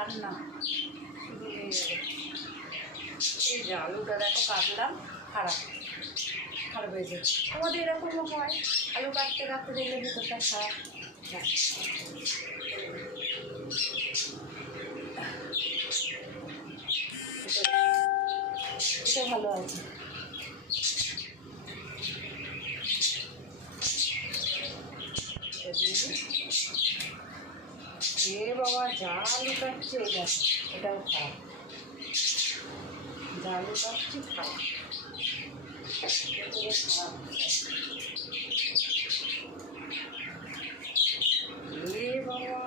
রান্না শুধু এই যে আলুটা দেখো কাটলাম, খারাপ খারাপ হয়েছে। তোমাদের এরকমও হয়, আলু কাটতে কাটতে দেখলে ভিতরটা খারাপ। হ্যাঁ, এটা ভালো আছে। এ বাবা, যা আলু কাটছে এটাও খারাপ, যা আলু কাটছি খারাপ, খারাপ। এ বাবা,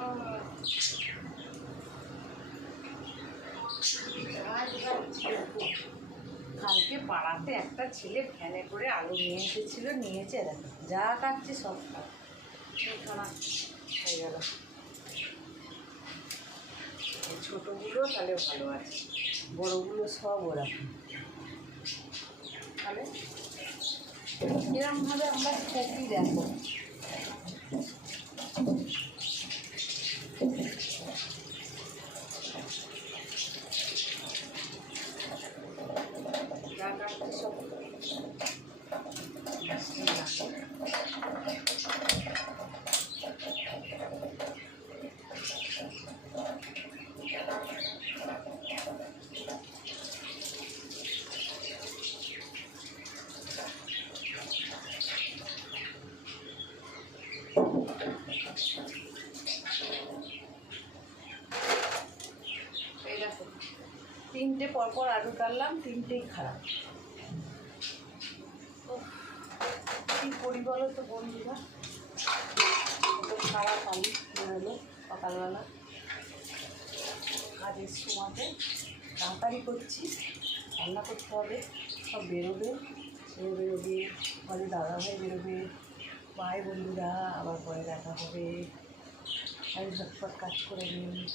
কালকে পাড়াতে একটা ছেলে ভ্যানে করে আলু নিয়ে এসেছিলো, নিয়েছে দেখো যা কাটছে সব খারাপ, খানা হয়ে গেল। ছোটোগুলো তাহলে ভালো আছে, বড়োগুলো সব ওরকম। তাহলে এরকমভাবে আমরা খেতেই দেখো। যা কাটছে সব এই দেখো, তিনটে পরপর আলু কাটলাম, তিনটেই খারাপ। কী করি বলো তো বন্ধুরা, তো খারাপ আলু বেরোলো সকালবেলা। কাজের সময়তে তাড়াতাড়ি করছি, রান্না করতে হবে, সব বেরোবে, সে বেরোবে, আমাদের দাদাভাই বেরোবে। বাই বন্ধুরা, আবার পরে দেখা হবে। আমি ঝটপট কাজ করে নিই।